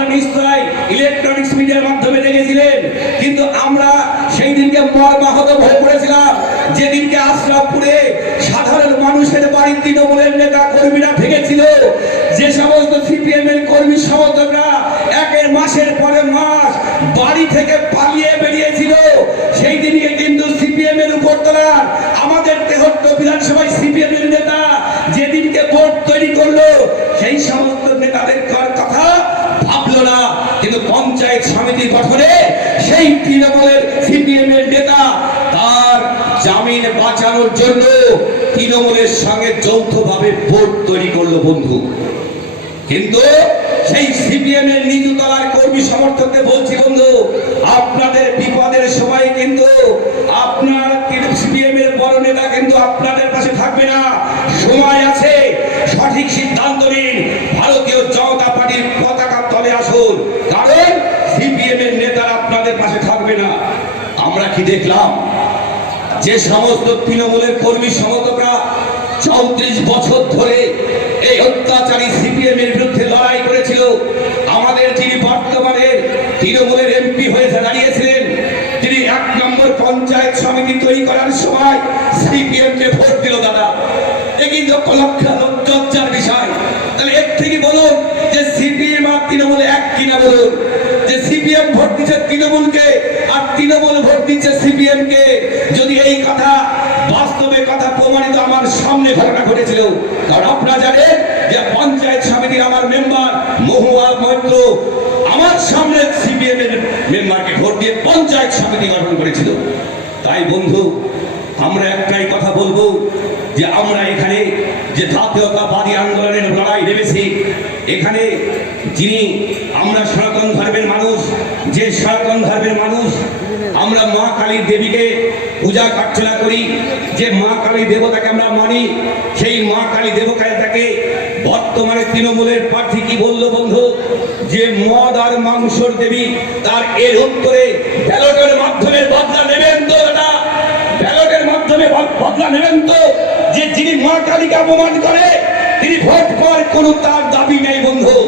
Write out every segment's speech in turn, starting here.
আপনারা নিশ্চয় ইলেকট্রনিক্স মিডিয়ার মাধ্যমে দেখেছিলেন। কিন্তু আমরা সেই দিনকে মর্মাহত হয়ে পড়েছিলাম যেদিনকে আশরাফপুরে সাধারণ মানুষের বাড়ি তৃণমূলের নেতা কর্মীরা ভেঙেছিল। যে সমস্ত সিপিএম এর কর্মী সমর্থকরা একের মাসের পরে মাস বাড়ি থেকে পালিয়ে বেরিয়েছিল। সেই দিনকে কিন্তু সিপিএম এর উপরতলার আমাদের তেহট্ট বিধানসভায় সিপিএম এর নেতা যেদিনকে বোর্ড তৈরি করল, সেই সমস্ত নেতাদের কার কথা ভাবলো না কিন্তু সমিতি গঠনে সেই তৃণমূলের সিপিএম এর নেতা তার জামিন বাঁচানোর জন্য তৃণমূলের সঙ্গে যৌথভাবে বোর্ড তৈরি করল বন্ধু। কিন্তু সেই সিপিএম এর নিচু তলার কর্মী সমর্থককে বলছি বন্ধু, আপনাদের বিপদের সময় কিন্তু আপনার সিপিএম এর বড় নেতা কিন্তু আপনাদের পাশে থাকবে না। সময় আছে সঠিক সিদ্ধান্ত নিন ভারতীয় জনতা পার্টির পতাকা তলে আসুন কারণ সিপিএম এর নেতারা আপনাদের পাশে থাকবে না আমরা কি দেখলাম। যে সমস্ত তৃণমূলের কর্মী সমর্থকরা চৌত্রিশ বছর ধরে এই অত্যাচারী সিপিএম এর বিরুদ্ধে লড়াই করেছিল, আমাদের যিনি বর্তমানে তৃণমূলের এমপি হয়ে দাঁড়িয়েছিলেন, তিনি এক নম্বর পঞ্চায়েত সমিতি তৈরি করার সময় সিপিএম কে ভোট দিল দাদা। এ কিন্তু লক্ষ লজ্জার বিষয়। তাহলে এর থেকে বলুন যে সিপিএম আর তৃণমূল এক কিনা বলুন। সিপিএম ভোট দিচ্ছে তৃণমূলকে, আর তৃণমূল ভোট দিচ্ছে সিপিএম কে যদি এই কথা, বাস্তবে কথা প্রমাণিত আমার সামনে ঘটনা ঘটেছিল, কারণ আপনারা জানেন যে পঞ্চায়েত সমিতির আমার মেম্বার মহুয়া মৈত্র আমার সামনে সিপিএম এর মেম্বারকে ভোট দিয়ে পঞ্চায়েত সমিতি গঠন করেছিল। তাই বন্ধু আমরা একটাই কথা বলব যে আমরা এখানে যে জাতীয়তাবাদী আন্দোলনের লড়াই নেমেছি, এখানে যিনি আমরা সনাতন ধর্মের মানুষ, যে সনাতন ধর্মের মানুষ, আমরা মা কালীর দেবীকে পূজা প্রার্থনা করি, যে মা কালী দেবতাকে আমরা মানি, সেই মা কালী দেবতাকে বর্তমানে তৃণমূলের প্রার্থী কি বলল বন্ধু? যে মদ আর মাংসর দেবী তার এর উত্তরে ব্যালটের মাধ্যমে বদলা নেবেন তো এটা মাধ্যমে বদলা নেবেন তো যে যিনি মা কালীকে অপমান করে, তিনি ভোট পাওয়ার কোনো তার দাবি নেই, বন্ধু।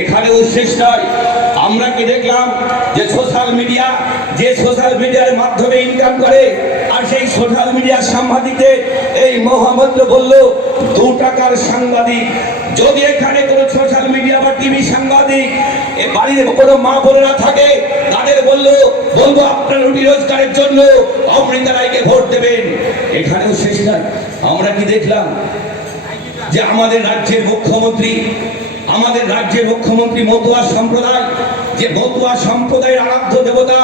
এখানেও শেষ নয়। আমরা কি দেখলাম যে সোশ্যাল মিডিয়া, যে সোশ্যাল মিডিয়ার মাধ্যমে ইনকাম করে, আর সেই সোশ্যাল মিডিয়ার সাংবাদিকদের এই মোহাম্মদ বলল, দু টাকার সাংবাদিক, যদি এখানে কোনো সোশ্যাল মিডিয়া বা টিভি সাংবাদিক এ বাড়ির কোনো মা বোনেরা থাকে, তাদের বলল, বলব আপনার রুটি রোজগারের জন্য, অমৃতা রায়কে ভোট দেবেন। এখানেও শেষ নয় আমরা কি দেখলাম যে আমাদের রাজ্যের মুখ্যমন্ত্রী, আমাদের রাজ্যের মুখ্যমন্ত্রী মতুয়া সম্প্রদায়, যে মতুয়া সম্প্রদায়ের আরাধ্য দেবতা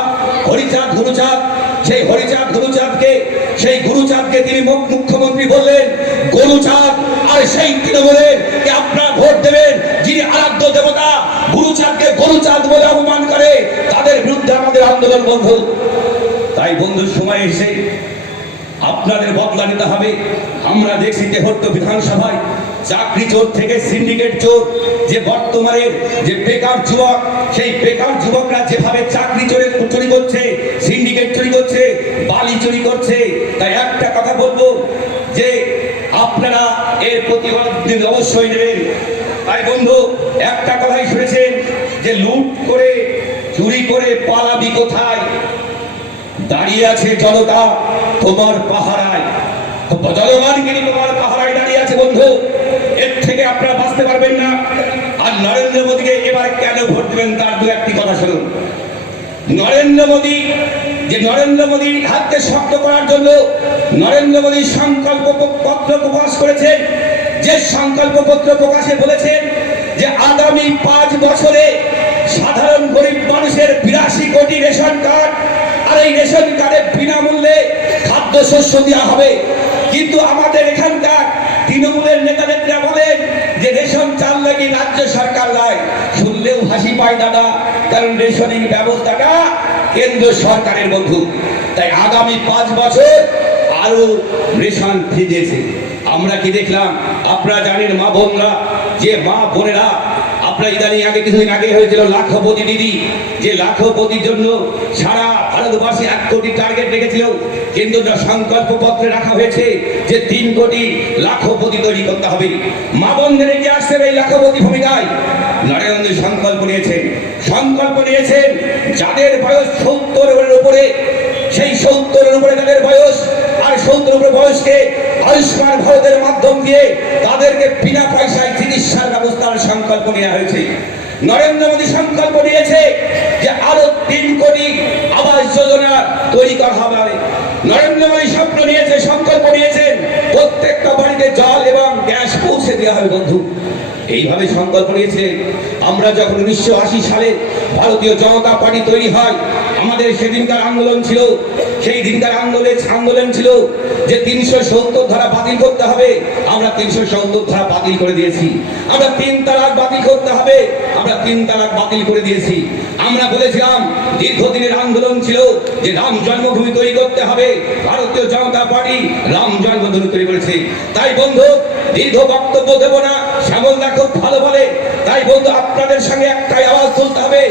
হরিচাঁদ গুরুচাঁদ সেই হরিচাঁদ গুরুচাঁদকে সেই গুরুচাঁদকে তিনি মুখ্যমন্ত্রী বললেন গরুচাঁদ আর সেই তৃণমূলের কে আপনারা ভোট দেবেন, যিনি আরাধ্য দেবতা, গুরুচাঁদকে গরুচাঁদ বলে অপমান করে, তাদের বিরুদ্ধে আমাদের আন্দোলন বন্ধ। তাই বন্ধুর সময় এসে আপনাদের বদলা নিতে হবে। আমরা দেখছি তেহট্ট বিধানসভায় চাকরি চোর থেকে সিন্ডিকেট চোর, যে বর্তমানে যে বেকার যুবক, সেই বেকার যুবকরা যেভাবে চাকরি চোরে চুরি করছে, সিন্ডিকেট চুরি করছে চুরি করছে, তাই একটা কথা বলব যে আপনারা এর প্রতিবাদ অবশ্যই নেবেন। তাই বন্ধু, একটা কথাই শুনেছেন যে লুট করে, চুরি করে পালাবি কোথায়? দাঁড়িয়ে আছে জনতা তোমার পাহারায়। জনগণ কিন্তু তোমার পাহারায় দাঁড়িয়ে আছে বন্ধু। এর থেকে আপনারা বাঁচতে পারবেন না। আর নরেন্দ্র মোদীকে এবার কেন ভোট দেবেন তার দু একটি কথা শুনুন। নরেন্দ্র মোদী, যে নরেন্দ্র মোদীর হাতকে শক্ত করার জন্য নরেন্দ্র মোদী সংকল্প পত্র প্রকাশ করেছেন, যে সংকল্প পত্র প্রকাশে বলেছেন যে আগামী পাঁচ বছরে সাধারণ গরিব মানুষের বিরাশি কোটি রেশন কার্ড আর এই রেশন কার্ডে বিনামূল্যে খাদ্যশস্য দেওয়া হবে। কিন্তু আমাদের এখানকার তৃণমূলের নেতা নেত্রীরা বলেন যে রেশন চাল নাকি রাজ্য সরকার নয় শুনলেও হাসি পায় দাদা, কারণ রেশনিং ব্যবস্থাটা কেন্দ্র সরকারের বন্ধু তাই আগামী পাঁচ বছর আরও রেশন ফ্রি দিয়েছে আমরা কি দেখলাম? আপনারা জানেন মা বোনরা, যে মা বোনেরা, আপনারা ইদানিং আগে কিছুদিন আগে হয়েছিল লাখপতি দিদি, যে লাখপতির জন্য সারা ভারতবর্ষে এক কোটি টার্গেট রেখেছিল। কিন্তু সংকল্প পত্রে রাখা হয়েছে যে তিন কোটি লাখপতি তৈরি করতে হবে। মা বোনদের এগিয়ে আসছে এই লাখপতি ভূমিকায়। নরেন্দ্র সংকল্প নিয়েছেন সংকল্প নিয়েছেন যাদের বয়স সত্তরের উপরে, সেই সত্তরের উপরে যাদের বয়স, আর সত্তর উপরে বয়সকে আয়ুষ্মান ভারতের মাধ্যম দিয়ে তাদেরকে বিনা পয়সায় চিকিৎসার ব্যবস্থার সংকল্প নেওয়া হয়েছে। নরেন্দ্র মোদী সংকল্প নিয়েছে যে আরও তিন কোটি আবাস যোজনা তৈরি করা হবে। নরেন্দ্র মোদী স্বপ্ন নিয়েছে, সংকল্প নিয়েছেন প্রত্যেকটা বাড়িতে জল এবং গ্যাস পৌঁছে দেওয়া হবে বন্ধু। এইভাবে সংকল্প নিয়েছে। আমরা যখন উনিশশো আশি সালে ভারতীয় জনতা পার্টি তৈরি হয়, আমাদের সেদিনকার আন্দোলন ছিল, সেই দিনকার আন্দোলন আন্দোলন ছিল যে তিনশো সত্তর ধারা বাতিল করতে হবে। আমরা তিনশো সত্তর ধারা বাতিল করে দিয়েছি। আমরা তিন তালাক বাতিল করতে হবে। আমরা তিন তালাক বাতিল করে দিয়েছি। আমরা বলেছিলাম, দীর্ঘদিনের আন্দোলন ছিল যে রাম জন্মভূমি তৈরি করতে হবে। ভারতীয় জনতা পার্টি রাম জন্মভূমি তৈরি করেছে। তাই বন্ধু দীর্ঘ বক্তব্য দেব না, শ্যামলদা খুব ভালো বলে। তাই বন্ধু, আপনাদের সঙ্গে একটাই আওয়াজ তুলতে হবে।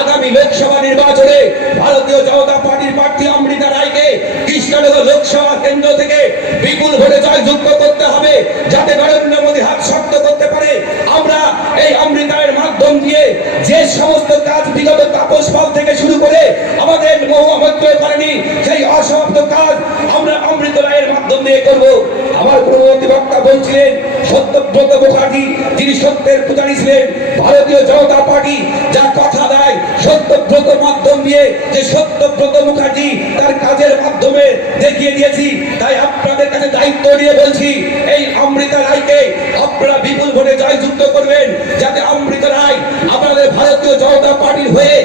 আগামী লোকসভা নির্বাচনে ভারতীয় জনতা পার্টির প্রার্থী অমৃতা রায়কে কৃষ্ণনগর লোকসভা কেন্দ্র থেকে বিপুল ভোটে জয়যুক্ত করতে হবে, যাতে নরেন্দ্র মোদী হাত শক্ত করতে পারে। আমরা এই অমৃতায়ের মাধ্যম দিয়ে যে সমস্ত কাজ বিগত তাপস পাল থেকে শুরু করে আমাদের মহামত্র করেনি সেই অসমাপ্ত কাজ আমরা অমৃত রায়ের মাধ্যম দিয়ে করব। আমার পূর্ববর্তী বক্তা বলছিলেন, সত্যব্রত মুখার্জি, যিনি সত্যের পূজারী ছিলেন, ভারতীয় জনতা পার্টি যা কথা দেয়, সত্যব্রত মাধ্যম দিয়ে যে সত্যব্রত মুখার্জি তার কাজের মাধ্যমে দেখিয়ে দিয়েছি, তাই আপনাদের কাছে দায়িত্ব নিয়ে বলছি, এই অমৃতা রায়কে আপনারা বিপুল ভোটে জয়যুক্ত করবেন, যাতে অমৃতা রায় আপনাদের ভারতীয় জনতা পার্টির হয়ে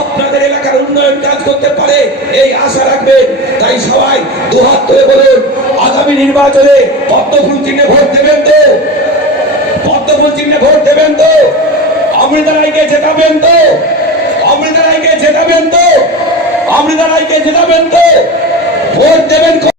আপনাদের এলাকার উন্নয়ন কাজ করতে পারে, এই আশা রাখবেন। তাই সবাই দুহাত তুলে বলুন, আগামী নির্বাচনে পদ্মফুল চিহ্নে ভোট দেবেন তো? পদ্মফুল চিহ্নে ভোট দেবেন তো? অমৃতা রায়কে জেতাবেন তো? অমৃতা রায়কে জেতাবেন তো? অমৃতা রায়কে জেতাবেন তো? ভোট দেবেন